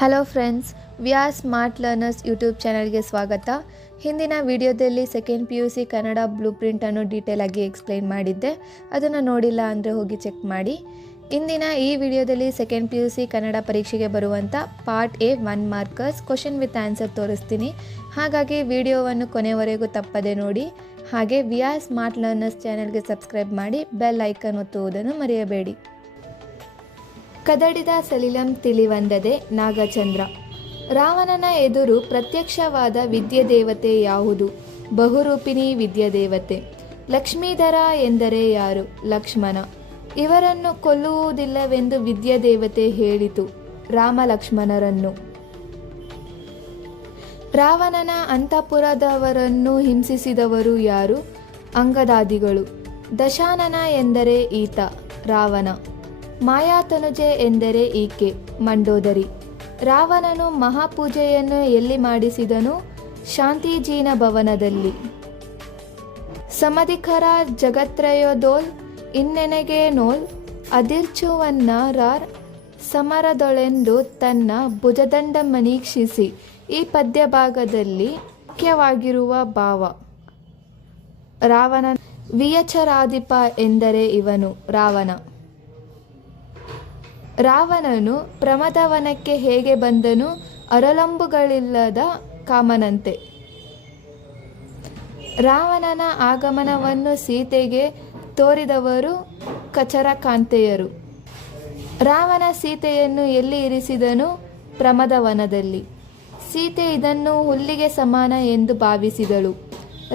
Hello friends, we are smart learners YouTube ಚಾನಲ್ಗೆ ಸ್ವಾಗತ. ಹಿಂದಿನ ವಿಡಿಯೋದಲ್ಲಿ ಸೆಕೆಂಡ್ PUC ಕನ್ನಡ ಬ್ಲೂ ಪ್ರಿಂಟನ್ನು ಡೀಟೇಲ್ ಆಗಿ ಎಕ್ಸ್ಪ್ಲೈನ್ ಮಾಡಿದ್ದೆ. ಅದನ್ನು ನೋಡಿಲ್ಲ ಅಂದರೆ ಹೋಗಿ ಚೆಕ್ ಮಾಡಿ. ಇಂದಿನ ಈ ವಿಡಿಯೋದಲ್ಲಿ ಸೆಕೆಂಡ್ PUC ಕನ್ನಡ ಪರೀಕ್ಷೆಗೆ ಬರುವಂಥ part A 1 markers question with answer ತೋರಿಸ್ತೀನಿ. ಹಾಗಾಗಿ ವಿಡಿಯೋವನ್ನು ಕೊನೆವರೆಗೂ ತಪ್ಪದೆ ನೋಡಿ. ಹಾಗೆ ವಿ ಆರ್ ಸ್ಮಾರ್ಟ್ ಲರ್ನರ್ಸ್ ಚಾನಲ್ಗೆ ಸಬ್ಸ್ಕ್ರೈಬ್ ಮಾಡಿ, ಬೆಲ್ ಐಕನ್ ಒತ್ತುವುದನ್ನು ಮರೆಯಬೇಡಿ. ಕದಡಿದ ಸಲಿಲಂ ತಿಳಿವಂದದೆ ನಾಗಚಂದ್ರ. ರಾವಣನ ಎದುರು ಪ್ರತ್ಯಕ್ಷವಾದ ವಿದ್ಯಾದೇವತೆ ಯಾವುದು? ಬಹುರೂಪಿಣಿ ವಿದ್ಯಾದೇವತೆ. ಲಕ್ಷ್ಮೀಧರ ಎಂದರೆ ಯಾರು? ಲಕ್ಷ್ಮಣ. ಇವರನ್ನು ಕೊಲ್ಲುವುದಿಲ್ಲವೆಂದು ವಿದ್ಯಾದೇವತೆ ಹೇಳಿತು. ರಾಮ ಲಕ್ಷ್ಮಣರನ್ನು. ರಾವಣನ ಅಂತಃಪುರದವರನ್ನು ಹಿಂಸಿಸಿದವರು ಯಾರು? ಅಂಗದಾದಿಗಳು. ದಶಾನನ ಎಂದರೆ ಈತ, ರಾವಣ. ಮಾಯಾತನುಜೆ ಎಂದರೆ ಈಕೆ, ಮಂಡೋದರಿ. ರಾವಣನು ಮಹಾಪೂಜೆಯನ್ನು ಎಲ್ಲಿ ಮಾಡಿಸಿದನು? ಶಾಂತಿಜೀನ ಭವನದಲ್ಲಿ. ಸಮಧಿಕರ ಜಗತ್ರಯೋದೋಲ್ ಇನ್ನೆನೆಗೆ ನೋಲ್ ಅದಿರ್ಚುವನ್ನಾರ್ ಸಮರದೊಳೆಂದು ತನ್ನ ಭುಜದಂಡ ಮನೀಕ್ಷಿಸಿ. ಈ ಪದ್ಯ ಭಾಗದಲ್ಲಿ ಮುಖ್ಯವಾಗಿರುವ ಭಾವ ರಾವಣ. ವಿಯಚರಾಧಿಪ ಎಂದರೆ ಇವನು, ರಾವಣ. ರಾವಣನು ಪ್ರಮದವನಕ್ಕೆ ಹೇಗೆ ಬಂದನು? ಅರಲಂಬುಗಳಿಲ್ಲದ ಕಾಮನಂತೆ. ರಾವಣನ ಆಗಮನವನ್ನು ಸೀತೆಗೆ ತೋರಿದವರು ಕಚರಕಾಂತೆಯರು. ರಾವಣ ಸೀತೆಯನ್ನು ಎಲ್ಲಿ ಇರಿಸಿದನು? ಪ್ರಮದವನದಲ್ಲಿ. ಸೀತೆ ಇದನ್ನು ಹುಲ್ಲಿಗೆ ಸಮಾನ ಎಂದು ಭಾವಿಸಿದಳು.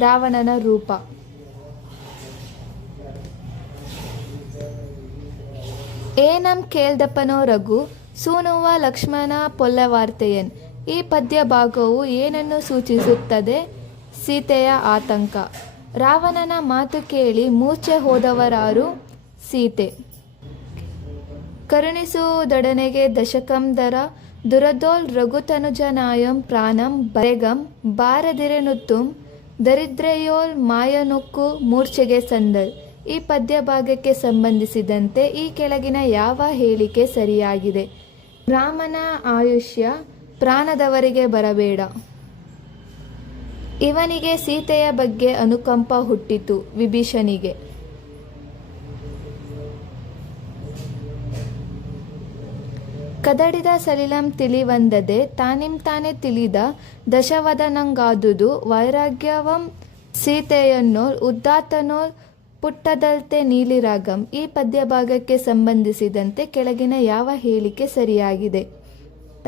ರಾವಣನ ರೂಪ. ಏನಂ ಕೇಳ್ದಪ್ಪನೋ ರಘು ಸೂನುವ ಲಕ್ಷ್ಮಣ ಪೊಲ್ಲವಾರ್ತೆಯನ್. ಈ ಪದ್ಯ ಭಾಗವು ಏನನ್ನು ಸೂಚಿಸುತ್ತದೆ? ಸೀತೆಯ ಆತಂಕ. ರಾವಣನ ಮಾತು ಕೇಳಿ ಮೂರ್ಛೆ ಹೋದವರಾರು? ಸೀತೆ. ಕರುಣಿಸುವುದೊಡನೆಗೆ ದಶಕಂಧರ ದುರದೋಲ್ ರಘುತನುಜನಾಯಂ ಪ್ರಾಣಂ ಬರೆಗಂ ಬಾರದಿರೆನುತ್ತುಂ ದರಿದ್ರೆಯೋಲ್ ಮಾಯನುಕ್ಕು ಮೂರ್ಛೆಗೆ ಸಂದರ್. ಈ ಪದ್ಯ ಭಾಗಕ್ಕೆ ಸಂಬಂಧಿಸಿದಂತೆ ಈ ಕೆಳಗಿನ ಯಾವ ಹೇಳಿಕೆ ಸರಿಯಾಗಿದೆ? ರಾಮನ ಆಯುಷ್ಯ ಪ್ರಾಣದವರಿಗೆ ಬರಬೇಡ. ಇವನಿಗೆ ಸೀತೆಯ ಬಗ್ಗೆ ಅನುಕಂಪ ಹುಟ್ಟಿತು, ವಿಭೀಷಣಿಗೆ. ಕದಡಿದ ಸಲಿಲಂ ತಿಳಿವಂದದೆ ತಾನಿಂತಾನೆ ತಿಳಿದ ದಶವದನಂಗಾದುದು ವೈರಾಗ್ಯವಂ ಸೀತೆಯನ್ನೋಲ್ ಉದ್ದಾತನೋಲ್ ಪುಟ್ಟದಲ್ತೆ ನೀಲಿರಾಗಂ. ಈ ಪದ್ಯ ಭಾಗಕ್ಕೆ ಸಂಬಂಧಿಸಿದಂತೆ ಕೆಳಗಿನ ಯಾವ ಹೇಳಿಕೆ ಸರಿಯಾಗಿದೆ?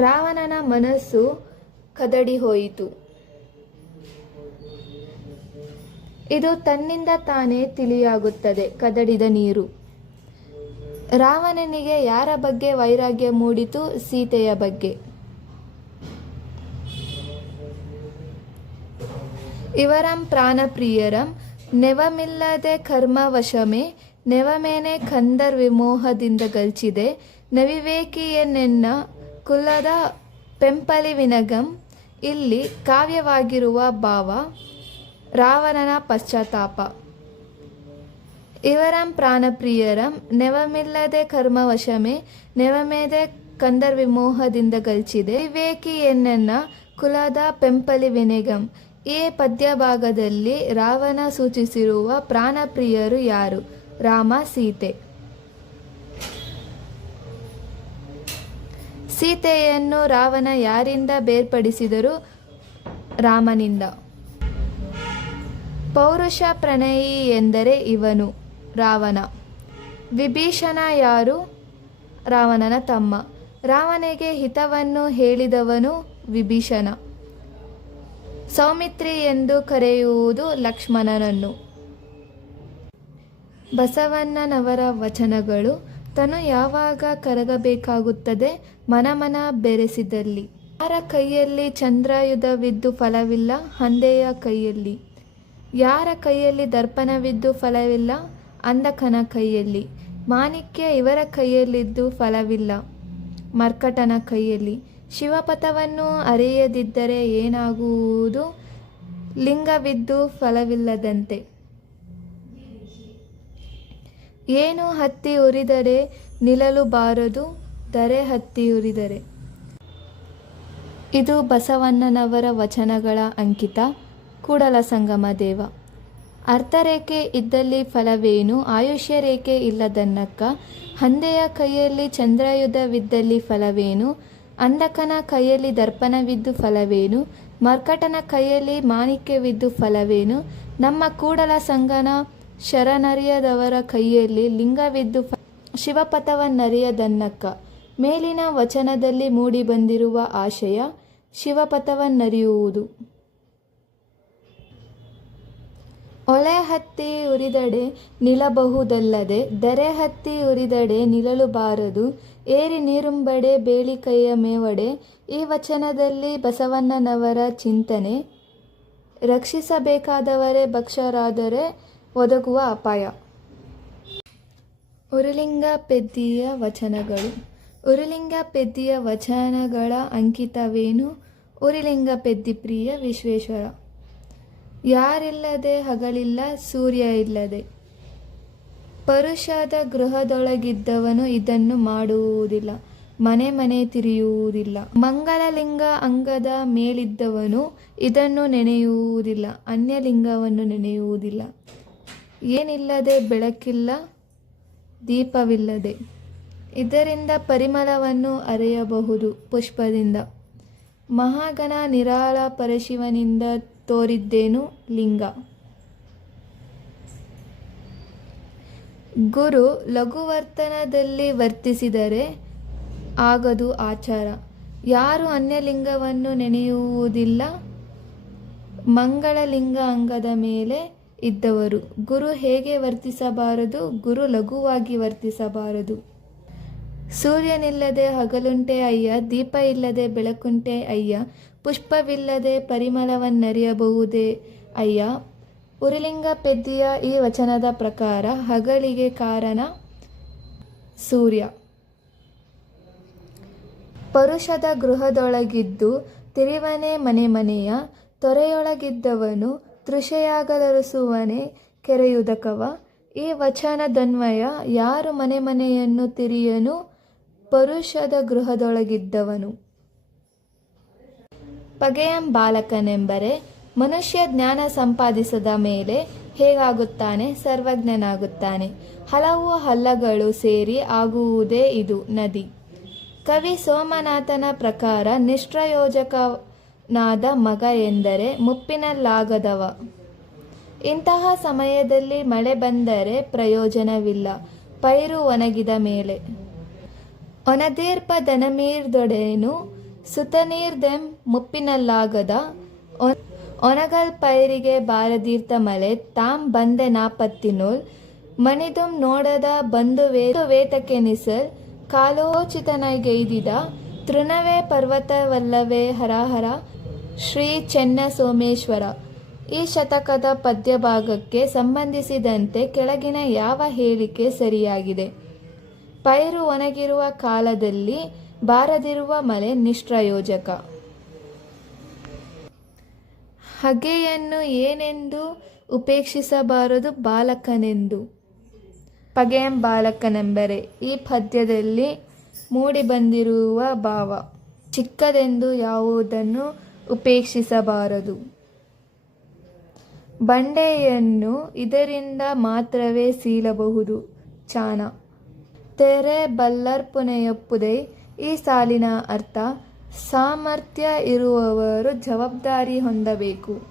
ರಾವಣನ ಮನಸ್ಸು ಕದಡಿ ಹೋಯಿತು. ಇದು ತನ್ನಿಂದ ತಾನೇ ತಿಳಿಯಾಗುತ್ತದೆ, ಕದಡಿದ ನೀರು. ರಾವಣನಿಗೆ ಯಾರ ಬಗ್ಗೆ ವೈರಾಗ್ಯ ಮೂಡಿತು? ಸೀತೆಯ ಬಗ್ಗೆ. ಇವರಂ ಪ್ರಾಣಪ್ರಿಯರಂ ನೆವಮಿಲ್ಲದೆ ಕರ್ಮವಶಮೇ ನೆವಮೇನೆ ಕಂದರ್ ವಿಮೋಹದಿಂದ ಗಲ್ಚಿದೆ. ನವಿವೇಕಿಯನೆನ್ನ ಕುಲದ ಪೆಂಪಲಿ ವಿನಗಂ. ಇಲ್ಲಿ ಕಾವ್ಯವಾಗಿರುವ ಭಾವ ರಾವಣನ ಪಶ್ಚಾತ್ತಾಪ. ಇವರಂ ಪ್ರಾಣಪ್ರಿಯರಂ ನೆವಮಿಲ್ಲದೆ ಕರ್ಮವಶಮೇ ನೆವಮೇದೆ ಕಂದರ್ ವಿಮೋಹದಿಂದ ಗಲ್ಚಿದೆ. ವಿವೇಕಿಯನ್ನ ಕುಲದ ಪೆಂಪಲಿ ವಿನಗಂ. ಈ ಪದ್ಯ ಭಾಗದಲ್ಲಿ ರಾವಣ ಸೂಚಿಸಿರುವ ಪ್ರಾಣಪ್ರಿಯರು ಯಾರು? ರಾಮ, ಸೀತೆ. ಸೀತೆಯನ್ನು ರಾವಣ ಯಾರಿಂದ ಬೇರ್ಪಡಿಸಿದರು? ರಾಮನಿಂದ. ಪೌರುಷ ಪ್ರಣಯಿ ಎಂದರೆ ಇವನು, ರಾವಣ. ವಿಭೀಷಣ ಯಾರು? ರಾವಣನ ತಮ್ಮ. ರಾವಣನಿಗೆ ಹಿತವನ್ನು ಹೇಳಿದವನು ವಿಭೀಷಣ. ಸೌಮಿತ್ರಿ ಎಂದು ಕರೆಯುವುದು ಲಕ್ಷ್ಮಣನನ್ನು. ಬಸವಣ್ಣನವರ ವಚನಗಳು. ತನು ಯಾವಾಗ ಕರಗಬೇಕಾಗುತ್ತದೆ? ಮನಮನ ಬೆರೆಸಿದಲ್ಲಿ. ಯಾರ ಕೈಯಲ್ಲಿ ಚಂದ್ರಾಯುಧವಿದ್ದು ಫಲವಿಲ್ಲ? ಹಂದೆಯ ಕೈಯಲ್ಲಿ. ಯಾರ ಕೈಯಲ್ಲಿ ದರ್ಪಣವಿದ್ದು ಫಲವಿಲ್ಲ? ಅಂಧಕನ ಕೈಯಲ್ಲಿ. ಮಾಣಿಕ್ಯ ಇವರ ಕೈಯಲ್ಲಿದ್ದು ಫಲವಿಲ್ಲ? ಮರ್ಕಟನ ಕೈಯಲ್ಲಿ. ಶಿವಪಥವನ್ನು ಅರಿಯದಿದ್ದರೆ ಏನಾಗುವುದು? ಲಿಂಗವಿದ್ದು ಫಲವಿಲ್ಲದಂತೆ. ಏನು ಹತ್ತಿ ಉರಿದರೆ ನಿಲ್ಲಲು ಬಾರದು? ದರೆ ಹತ್ತಿ ಉರಿದರೆ. ಇದು ಬಸವಣ್ಣನವರ ವಚನಗಳ ಅಂಕಿತ. ಕೂಡಲ ಸಂಗಮ ದೇವ. ಅರ್ಥರೇಖೆ ಇದ್ದಲ್ಲಿ ಫಲವೇನು, ಆಯುಷ್ಯ ರೇಖೆ ಇಲ್ಲದನ್ನಕ್ಕ. ಹಂದೆಯ ಕೈಯಲ್ಲಿ ಚಂದ್ರಾಯುಧವಿದ್ದಲ್ಲಿ ಫಲವೇನು, ಅಂಧಕನ ಕೈಯಲ್ಲಿ ದರ್ಪಣವಿದ್ದು ಫಲವೇನು, ಮರ್ಕಟನ ಕೈಯಲ್ಲಿ ಮಾಣಿಕ್ಯವಿದ್ದು ಫಲವೇನು, ನಮ್ಮ ಕೂಡಲ ಸಂಗನ ಶರಣರಿಯದವರ ಕೈಯಲ್ಲಿ ಲಿಂಗವಿದ್ದು ಶಿವಪಥವನ್ನರಿಯದನ್ನಕ್ಕ. ಮೇಲಿನ ವಚನದಲ್ಲಿ ಮೂಡಿಬಂದಿರುವ ಆಶಯ ಶಿವಪಥವನ್ನರಿಯುವುದು. ಒಲೆ ಹತ್ತಿ ಉರಿದಡೆ ನಿಲ್ಲಬಹುದಲ್ಲದೆ, ದರೆ ಹತ್ತಿ ಉರಿದಡೆ ನಿಲ್ಲಲು ಬಾರದು. ಏರಿ ನೀರುಂಬಡೆ ಬೇಳಿ ಕೈಯ ಮೇವಡೆ. ಈ ವಚನದಲ್ಲಿ ಬಸವಣ್ಣನವರ ಚಿಂತನೆ, ರಕ್ಷಿಸಬೇಕಾದವರೇ ಭಕ್ಷರಾದರೆ ಒದಗುವ ಅಪಾಯ. ಉರುಲಿಂಗ ಪೆದ್ದಿಯ ವಚನಗಳು. ಉರುಲಿಂಗ ಪೆದ್ದಿಯ ವಚನಗಳ ಅಂಕಿತವೇನು. ಉರುಲಿಂಗ ಪೆದ್ದಿ ಪ್ರಿಯ ವಿಶ್ವೇಶ್ವರ. ಯಾರಿಲ್ಲದೆ ಹಗಲಿಲ್ಲ, ಸೂರ್ಯ ಇಲ್ಲದೆ. ಪರುಷದ ಗೃಹದೊಳಗಿದ್ದವನು ಇದನ್ನು ಮಾಡುವುದಿಲ್ಲ, ಮನೆ ಮನೆ ತಿರುಯುವುದಿಲ್ಲ. ಮಂಗಲಲಿಂಗ ಅಂಗದ ಮೇಲಿದ್ದವನು ಇದನ್ನು ನೆನೆಯುವುದಿಲ್ಲ, ಅನ್ಯಲಿಂಗವನ್ನು ನೆನೆಯುವುದಿಲ್ಲ. ಏನಿಲ್ಲದೆ ಬೆಳಕಿಲ್ಲ, ದೀಪವಿಲ್ಲದೆ. ಇದರಿಂದ ಪರಿಮಳವನ್ನು ಅರಿಯಬಹುದು ಪುಷ್ಪದಿಂದ. ಮಹಾಗಣ ನಿರಾಳ ಪರಶಿವನಿಂದ ತೋರಿದ್ದೇನು ಲಿಂಗ. ಗುರು ಲಘುವರ್ತನದಲ್ಲಿ ವರ್ತಿಸಿದರೆ ಆಗದು ಆಚಾರ. ಯಾರು ಅನ್ಯಲಿಂಗವನ್ನು ನೆನೆಯುವುದಿಲ್ಲ, ಮಂಗಳಲಿಂಗ ಅಂಗದ ಮೇಲೆ ಇದ್ದವರು. ಗುರು ಹೇಗೆ ವರ್ತಿಸಬಾರದು, ಗುರು ಲಘುವಾಗಿ ವರ್ತಿಸಬಾರದು. ಸೂರ್ಯನಿಲ್ಲದೆ ಹಗಲುಂಟೆ ಅಯ್ಯ, ದೀಪ ಇಲ್ಲದೆ ಬೆಳಕುಂಟೆ ಅಯ್ಯ, ಪುಷ್ಪವಿಲ್ಲದೆ ಪರಿಮಳವನ್ನರಿಯಬಹುದೇ ಅಯ್ಯ. ಉರುಲಿಂಗ ಪೆದ್ದಿಯ ಈ ವಚನದ ಪ್ರಕಾರ ಹಗಲಿಗೆ ಕಾರಣ ಸೂರ್ಯ. ಪರುಷದ ಗೃಹದೊಳಗಿದ್ದು ತಿರಿವನೆ ಮನೆ ಮನೆಯ, ತೊರೆಯೊಳಗಿದ್ದವನು ತೃಷೆಯಾಗಲರಸುವನೆ ಕೆರೆಯುದಕವ. ಈ ವಚನದನ್ವಯ ಯಾರು ಮನೆ ಮನೆಯನ್ನು ತಿರಿಯನು, ಪರುಷದ ಗೃಹದೊಳಗಿದ್ದವನು. ಪಗೆಯಂ ಬಾಲಕನೆಂಬರೆ ಮನುಷ್ಯ ಜ್ಞಾನ ಸಂಪಾದಿಸದ ಮೇಲೆ ಹೇಗಾಗುತ್ತಾನೆ, ಸರ್ವಜ್ಞನಾಗುತ್ತಾನೆ. ಹಲವು ಹಳ್ಳಗಳು ಸೇರಿ ಆಗುವುದೇ ಇದು ನದಿ. ಕವಿ ಸೋಮನಾಥನ ಪ್ರಕಾರ ನಿಷ್ಪ್ರಯೋಜಕನಾದ ಮಗ ಎಂದರೆ ಮುಪ್ಪಿನಲ್ಲಾಗದವ. ಇಂತಹ ಸಮಯದಲ್ಲಿ ಮಳೆ ಬಂದರೆ ಪ್ರಯೋಜನವಿಲ್ಲ, ಪೈರು ಒಣಗಿದ ಮೇಲೆ. ಒನದೀರ್ಪ ದನಮೀರ್ದೊಡೇನು ಸುತನೀರ್ದೆಂ ಮುಪ್ಪಿನಲ್ಲಾಗದ. ಒನಗಲ್ ಪೈರಿಗೆ ಬಾರದೀರ್ತ ಮಳೆ ತಾಂ ಬಂದೆ ನಾಪತ್ತಿನೋಲ್. ಮಣಿದುಂ ನೋಡದ ಬಂದು ವೇತಕ್ಕೆನಿಸಲ್ ಕಾಲೋಚಿತನಗೈದಿದ. ತೃಣವೇ ಪರ್ವತವಲ್ಲವೇ ಹರಹರ ಶ್ರೀ ಚೆನ್ನ ಸೋಮೇಶ್ವರ. ಈ ಶತಕದ ಪದ್ಯಭಾಗಕ್ಕೆ ಸಂಬಂಧಿಸಿದಂತೆ ಕೆಳಗಿನ ಯಾವ ಹೇಳಿಕೆ ಸರಿಯಾಗಿದೆ. ಪೈರು ಒಣಗಿರುವ ಕಾಲದಲ್ಲಿ ಬಾರದಿರುವ ಮಳೆ ನಿಷ್ಪ್ರಯೋಜಕ. ಹಗೆಯನ್ನು ಏನೆಂದು ಉಪೇಕ್ಷಿಸಬಾರದು, ಬಾಲಕನೆಂದು. ಪಗೆಯಂ ಬಾಲಕನೆಂಬರೆ ಈ ಪದ್ಯದಲ್ಲಿ ಮೂಡಿಬಂದಿರುವ ಭಾವ. ಚಿಕ್ಕದೆಂದು ಯಾವುದನ್ನು ಉಪೇಕ್ಷಿಸಬಾರದು. ಬಂಡೆಯನ್ನು ಇದರಿಂದ ಮಾತ್ರವೇ ಸೀಳಬಹುದು. ಚಾಣ. ತೆರೆ ಬಲ್ಲರ್ಪುನೆಯಪ್ಪುದೈ. ಈ ಸಾಲಿನ ಅರ್ಥ ಸಾಮರ್ಥ್ಯ ಇರುವವರು ಜವಾಬ್ದಾರಿ ಹೊಂದಬೇಕು.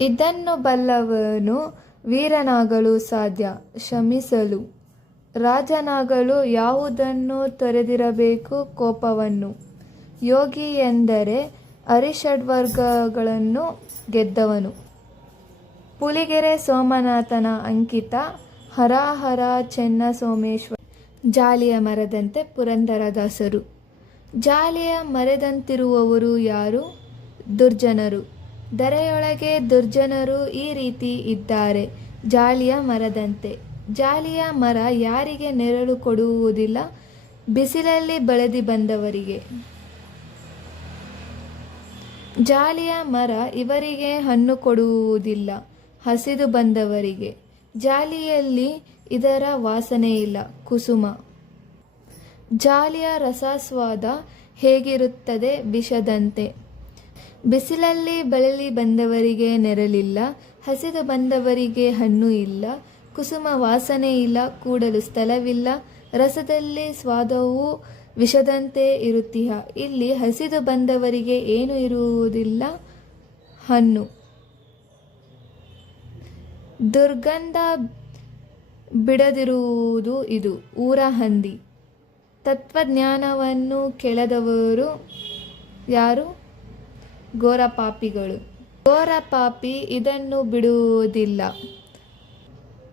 ಇದನ್ನು ಬಲ್ಲವನು ವೀರನಾಗಲು ಸಾಧ್ಯ, ಶ್ರಮಿಸಲು. ರಾಜನಾಗಲು ಯಾವುದನ್ನು ತೊರೆದಿರಬೇಕು, ಕೋಪವನ್ನು. ಯೋಗಿ ಎಂದರೆ ಅರಿಷಡ್ವರ್ಗಗಳನ್ನು ಗೆದ್ದವನು. ಪುಲಿಗೆರೆ ಸೋಮನಾಥನ ಅಂಕಿತ ಹರಹರ ಚೆನ್ನ ಸೋಮೇಶ್ವರ. ಜಾಲಿಯ ಮರದಂತೆ ಪುರಂದರದಾಸರು. ಜಾಲಿಯ ಮರದಂತಿರುವವರು ಯಾರು? ದುರ್ಜನರು. ಧರೆಯೊಳಗೆ ದುರ್ಜನರು ಈ ರೀತಿ ಇದ್ದಾರೆ, ಜಾಲಿಯ ಮರದಂತೆ. ಜಾಲಿಯ ಮರ ಯಾರಿಗೆ ನೆರಳು ಕೊಡುವುದಿಲ್ಲ? ಬಿಸಿಲಲ್ಲಿ ಬೆಳೆದು ಬಂದವರಿಗೆ. ಜಾಲಿಯ ಮರ ಇವರಿಗೆ ಹಣ್ಣು ಕೊಡುವುದಿಲ್ಲ, ಹಸಿದು ಬಂದವರಿಗೆ. ಜಾಲಿಯಲ್ಲಿ ಇದರ ವಾಸನೆ ಇಲ್ಲ, ಕುಸುಮ. ಜಾಲಿಯ ರಸಾಸ್ವಾದ ಹೇಗಿರುತ್ತದೆ ವಿಷದಂತೆ. ಬಿಸಿಲಲ್ಲಿ ಬಳಲಿ ಬಂದವರಿಗೆ ನೆರಳಿಲ್ಲ, ಹಸಿದು ಬಂದವರಿಗೆ ಹಣ್ಣು ಇಲ್ಲ, ಕುಸುಮ ವಾಸನೆ ಇಲ್ಲ, ಕೂಡಲು ಸ್ಥಳವಿಲ್ಲ, ರಸದಲ್ಲಿ ಸ್ವಾದವು ವಿಷದಂತೆ ಇರುತ್ತೀಹ. ಇಲ್ಲಿ ಹಸಿದು ಬಂದವರಿಗೆ ಏನು ಇರುವುದಿಲ್ಲ, ಹಣ್ಣು. ದುರ್ಗಂಧ ಬಿಡದಿರುವುದು ಇದು ಊರ ಹಂದಿ. ತತ್ವಜ್ಞಾನವನ್ನು ಕೆಳದವರು ಯಾರು? ಘೋರಪಾಪಿಗಳು. ಘೋರಪಾಪಿ ಇದನ್ನು ಬಿಡುವುದಿಲ್ಲ,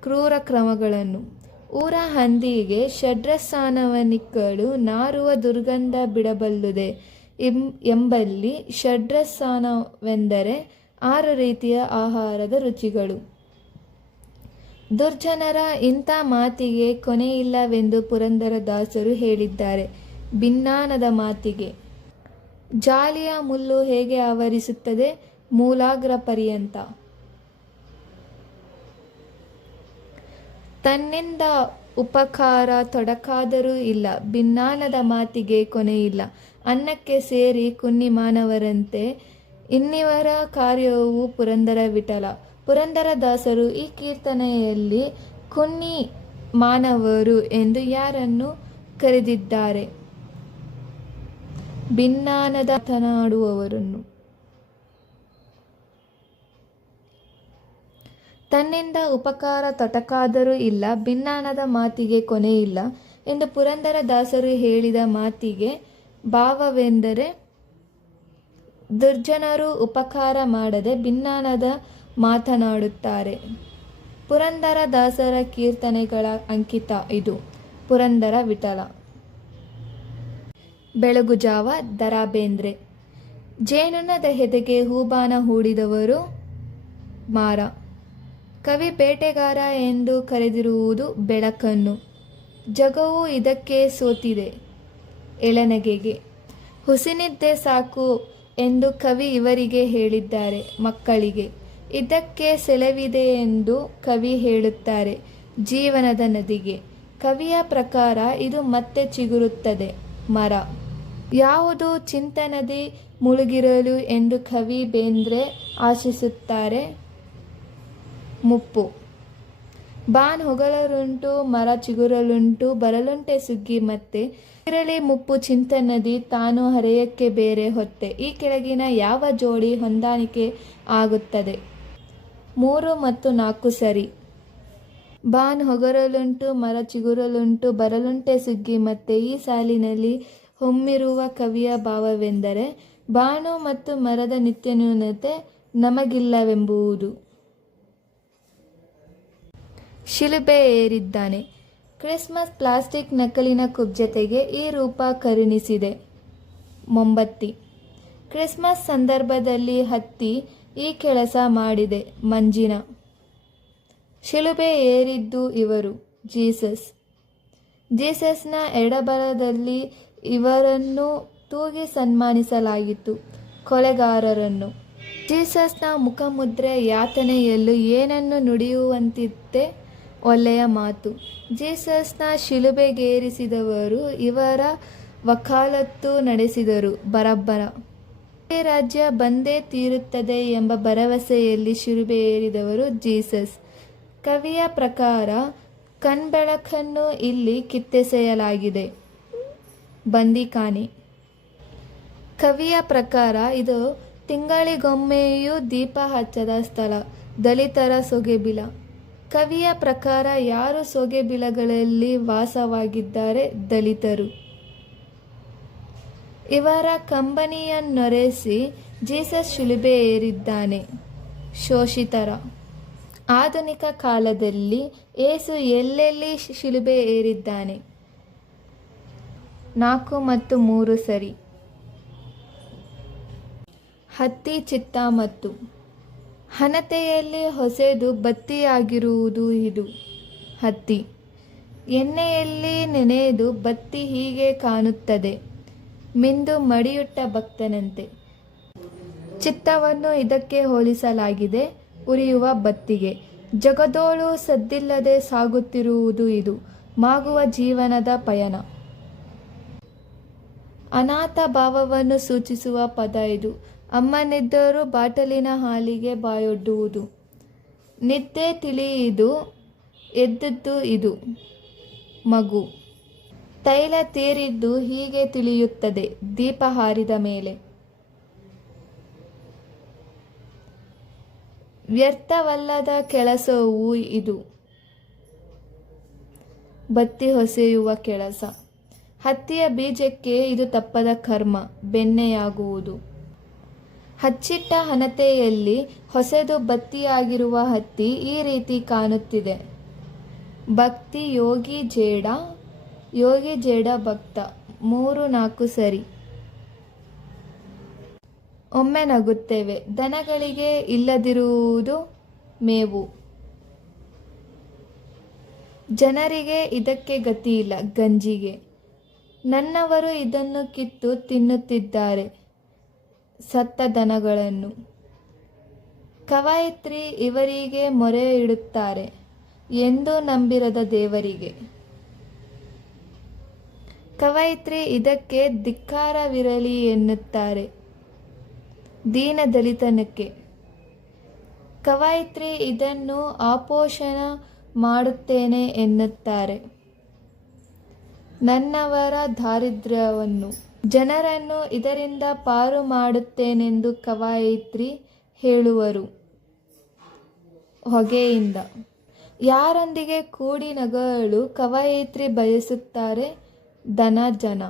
ಕ್ರೂರ ಕ್ರಮಗಳನ್ನು. ಊರ ಹಂದಿಗೆ ಷಡ್ರಸಾನವನಿಕ್ಕಳು ನಾರುವ ದುರ್ಗಂಧ ಬಿಡಬಲ್ಲುದೆ ಎಂಬಲ್ಲಿ ಷಡ್ರಸಾನವೆಂದರೆ 6 ರೀತಿಯ ಆಹಾರದ ರುಚಿಗಳು. ದುರ್ಜನರ ಇಂಥ ಮಾತಿಗೆ ಕೊನೆಯಿಲ್ಲವೆಂದು ಪುರಂದರದಾಸರು ಹೇಳಿದ್ದಾರೆ. ಭಿನ್ನಾನದ ಮಾತಿಗೆ ಜಾಲಿಯ ಮುಳ್ಳು ಹೇಗೆ ಆವರಿಸುತ್ತದೆ? ಮೂಲಾಗ್ರ ಪರ್ಯಂತ. ತನ್ನಿಂದ ಉಪಕಾರ ತೊಡಕಾದರೂ ಇಲ್ಲ, ಭಿನ್ನಾನದ ಮಾತಿಗೆ ಕೊನೆಯಿಲ್ಲ. ಅನ್ನಕ್ಕೆ ಸೇರಿ ಕುನ್ನಿ ಮಾನವರಂತೆ ಇನ್ನಿವರ ಕಾರ್ಯವು ಪುರಂದರ ವಿಠಲ. ಪುರಂದರದಾಸರು ಈ ಕೀರ್ತನೆಯಲ್ಲಿ ಕುನ್ನಿ ಮಾನವರು ಎಂದು ಯಾರನ್ನು ಕರೆದಿದ್ದಾರೆ? ಭಿನ್ನಾನದ ಮಾತನಾಡುವವರನ್ನು. ತನ್ನಿಂದ ಉಪಕಾರ ತೊಡಕಾದರೂ ಇಲ್ಲ, ಭಿನ್ನಾನದ ಮಾತಿಗೆ ಕೊನೆಯಿಲ್ಲ ಎಂದು ಪುರಂದರದಾಸರು ಹೇಳಿದ ಮಾತಿಗೆ ಭಾವವೆಂದರೆ ದುರ್ಜನರು ಉಪಕಾರ ಮಾಡದೆ ಭಿನ್ನಾನದ ಮಾತನಾಡುತ್ತಾರೆ. ಪುರಂದರದಾಸರ ಕೀರ್ತನೆಗಳ ಅಂಕಿತ ಇದು. ಪುರಂದರ ವಿಠಲ. ಬೆಳಗುಜಾವ ದ.ರಾ ಬೇಂದ್ರೆ. ಜೇನುನದ ಎದೆಗೆ ಹೂಬಾಣ ಹೂಡಿದವರು ಮಾರ. ಕವಿ ಬೇಟೆಗಾರ ಎಂದು ಕರೆದಿರುವುದು ಬೆಳಕನ್ನು. ಜಗವು ಇದಕ್ಕೆ ಸೋತಿದೆ ಎಳನಗೆಗೆ. ಹುಸಿನಿದ್ದೆ ಸಾಕು ಎಂದು ಕವಿ ಇವರಿಗೆ ಹೇಳಿದ್ದಾರೆ, ಮಕ್ಕಳಿಗೆ. ಇದಕ್ಕೆ ಸೆಲವಿದೆ ಎಂದು ಕವಿ ಹೇಳುತ್ತಾರೆ, ಜೀವನದ ನದಿಗೆ. ಕವಿಯ ಪ್ರಕಾರ ಇದು ಮತ್ತೆ ಚಿಗುರುತ್ತದೆ, ಮರ. ಯಾವುದು ಚಿಂತನದಿ ಮುಳುಗಿರಲು ಎಂದು ಕವಿ ಬೇಂದ್ರೆ ಆಶಿಸುತ್ತಾರೆ, ಮುಪ್ಪು. ಬಾನ್ ಹೊಗಳಲುಂಟು, ಮರ ಚಿಗುರಲುಂಟು, ಬರಲುಂಟೆ ಸುಗ್ಗಿ ಮತ್ತೆ. ಇರಲಿ ಮುಪ್ಪು ಚಿಂತನದಿ, ತಾನು ಹರೆಯಕ್ಕೆ ಬೇರೆ ಹೊತ್ತೆ. ಈ ಕೆಳಗಿನ ಯಾವ ಜೋಡಿ ಹೊಂದಾಣಿಕೆ ಆಗುತ್ತದೆ? 3 ಮತ್ತು 4 ಸರಿ. ಬಾನ್ ಹೊಗರಲುಂಟು, ಮರ ಚಿಗುರಲುಂಟು, ಬರಲುಂಟೆ ಸುಗ್ಗಿ ಮತ್ತೆ. ಈ ಸಾಲಿನಲ್ಲಿ ಹೊಮ್ಮಿರುವ ಕವಿಯ ಭಾವವೆಂದರೆ ಬಾನು ಮತ್ತು ಮರದ ನಿತ್ಯನ್ಯೂನತೆ ನಮಗಿಲ್ಲವೆಂಬುದು. ಶಿಲುಬೆ ಏರಿದ್ದಾನೆ. ಕ್ರಿಸ್ಮಸ್ ಪ್ಲಾಸ್ಟಿಕ್ ನಕಲಿನ ಕುಬ್ಜತೆಗೆ ಈ ರೂಪ ಕರುಣಿಸಿದೆ. ಮೊಂಬತ್ತಿ. ಕ್ರಿಸ್ಮಸ್ ಸಂದರ್ಭದಲ್ಲಿ ಹತ್ತಿ ಈ ಕೆಲಸ ಮಾಡಿದೆ, ಮಂಜಿನ. ಶಿಲುಬೆ ಏರಿದ್ದು ಇವರು, ಜೀಸಸ್. ಜೀಸಸ್ನ ಎಡಬಲದಲ್ಲಿ ಇವರನ್ನು ತೂಗಿ ಸನ್ಮಾನಿಸಲಾಗಿತ್ತು, ಕೊಲೆಗಾರರನ್ನು. ಜೀಸಸ್ನ ಮುಖಮುದ್ರೆ ಯಾತನೆಯಲ್ಲೂ ಏನನ್ನು ನುಡಿಯುವಂತಿತ್ತೆ, ಒಳ್ಳೆಯ ಮಾತು. ಜೀಸಸ್ನ ಶಿಲುಬೆಗೇರಿಸಿದವರು ಇವರ ವಕಾಲತ್ತು ನಡೆಸಿದರು, ಬರಬ್ಬರ. ರಾಜ್ಯ ಬಂದೇ ತೀರುತ್ತದೆ ಎಂಬ ಭರವಸೆಯಲ್ಲಿ ಶಿಲುಬೆ ಏರಿದವರು ಜೀಸಸ್. ಕವಿಯ ಪ್ರಕಾರ ಕಣ್ಬೆಳಕನ್ನು ಇಲ್ಲಿ ಕಿತ್ತೆಸೆಯಲಾಗಿದೆ, ಬಂದಿಖಾನೆ. ಕವಿಯ ಪ್ರಕಾರ ಇದು ತಿಂಗಳಿಗೊಮ್ಮೆಯೂ ದೀಪ ಹಚ್ಚದ ಸ್ಥಳ, ದಲಿತರ ಸೊಗೆಬಿಲ. ಕವಿಯ ಪ್ರಕಾರ ಯಾರು ಸೊಗೆಬಿಲಗಳಲ್ಲಿ ವಾಸವಾಗಿದ್ದಾರೆ? ದಲಿತರು. ಇವರ ಕಂಬನಿಯನ್ನೊರೆಸಿ ಜೀಸಸ್ ಶಿಲುಬೆ ಏರಿದ್ದಾನೆ, ಶೋಷಿತರ. ಆಧುನಿಕ ಕಾಲದಲ್ಲಿ ಏಸು ಎಲ್ಲೆಲ್ಲಿ ಶಿಲುಬೆ ಏರಿದ್ದಾನೆ? 4 ಮತ್ತು 3 ಸರಿ. ಹತ್ತಿ ಚಿತ್ತ ಮತ್ತು ಹಣತೆಯಲ್ಲಿ ಹೊಸೆದು ಬತ್ತಿಯಾಗಿರುವುದು ಇದು, ಹತ್ತಿ. ಎಣ್ಣೆಯಲ್ಲಿ ನೆನೆದು ಬತ್ತಿ ಹೀಗೆ ಕಾಣುತ್ತದೆ, ಮಿಂದು ಮಡಿಯುಟ್ಟ ಭಕ್ತನಂತೆ. ಚಿತ್ತವನ್ನು ಇದಕ್ಕೆ ಹೋಲಿಸಲಾಗಿದೆ, ಉರಿಯುವ ಬತ್ತಿಗೆ. ಜಗದೋಳು ಸದ್ದಿಲ್ಲದೆ ಸಾಗುತ್ತಿರುವುದು ಇದು, ಮಾಗುವ ಜೀವನದ ಪಯಣ. ಅನಾಥ ಭಾವವನ್ನು ಸೂಚಿಸುವ ಪದ ಇದು. ಅಮ್ಮನಿದ್ದರೂ ಬಾಟಲಿನ ಹಾಲಿಗೆ ಬಾಯೊಡ್ಡುವುದು. ನಿದ್ದೆ ತಿಳಿಯಿದು, ಎದ್ದದ್ದು ಇದು ಮಗು. ತೈಲ ತೀರಿದ್ದು ಹೀಗೆ ತಿಳಿಯುತ್ತದೆ, ದೀಪ ಹಾರಿದ ಮೇಲೆ. ವ್ಯರ್ಥವಲ್ಲದ ಕೆಲಸವೂ ಇದು, ಬತ್ತಿ ಹೊಸೆಯುವ ಕೆಲಸ. ಹತ್ತಿಯ ಬೀಜಕ್ಕೆ ಇದು ತಪ್ಪದ ಕರ್ಮ, ಬೆಣ್ಣೆಯಾಗುವುದು. ಹಚ್ಚಿಟ್ಟ ಹಣತೆಯಲ್ಲಿ ಹೊಸೆದು ಬತ್ತಿಯಾಗಿರುವ ಹತ್ತಿ ಈ ರೀತಿ ಕಾಣುತ್ತಿದೆ. ಭಕ್ತಿ ಯೋಗಿ ಜೇಡ, ಯೋಗಿ ಜೇಡ ಭಕ್ತ, 3-4 ಸರಿ. ಒಮ್ಮೆ ನಗುತ್ತೇವೆ. ದನಗಳಿಗೆ ಇಲ್ಲದಿರುವುದು ಮೇವು. ಜನರಿಗೆ ಇದಕ್ಕೆ ಗತಿಯಿಲ್ಲ, ಗಂಜಿಗೆ. ನನ್ನವರು ಇದನ್ನು ಕಿತ್ತು ತಿನ್ನುತ್ತಿದ್ದಾರೆ, ಸತ್ತ ದನಗಳನ್ನು. ಕವಯಿತ್ರಿ ಇವರಿಗೆ ಮೊರೆ ಇಡುತ್ತಾರೆ, ಎಂದೂ ನಂಬಿರದ ದೇವರಿಗೆ. ಕವಯಿತ್ರಿ ಇದಕ್ಕೆ ಧಿಕ್ಕಾರವಿರಲಿ ಎನ್ನುತ್ತಾರೆ, ದೀನ ದಲಿತನಕ್ಕೆ. ಕವಯಿತ್ರಿ ಇದನ್ನು ಆಪೋಷಣ ಮಾಡುತ್ತೇನೆ ಎನ್ನುತ್ತಾರೆ, ನನ್ನವರ ದಾರಿದ್ರ್ಯವನ್ನು. ಜನರನ್ನು ಇದರಿಂದ ಪಾರು ಮಾಡುತ್ತೇನೆಂದು ಕವಯಿತ್ರಿ ಹೇಳುವರು ಹೊಗೆಯಿಂದ. ಯಾರೊಂದಿಗೆ ಕೂಡಿ ನಗಲು ಕವಯಿತ್ರಿ ಬಯಸುತ್ತಾರೆ, ದನ ಜನ.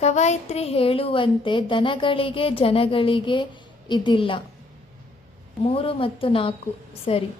ಕವಯಿತ್ರಿ ಹೇಳುವಂತೆ ದನಗಳಿಗೆ ಜನಗಳಿಗೆ ಇದಿಲ್ಲ. 3 ಮತ್ತು 4 ಸರಿ.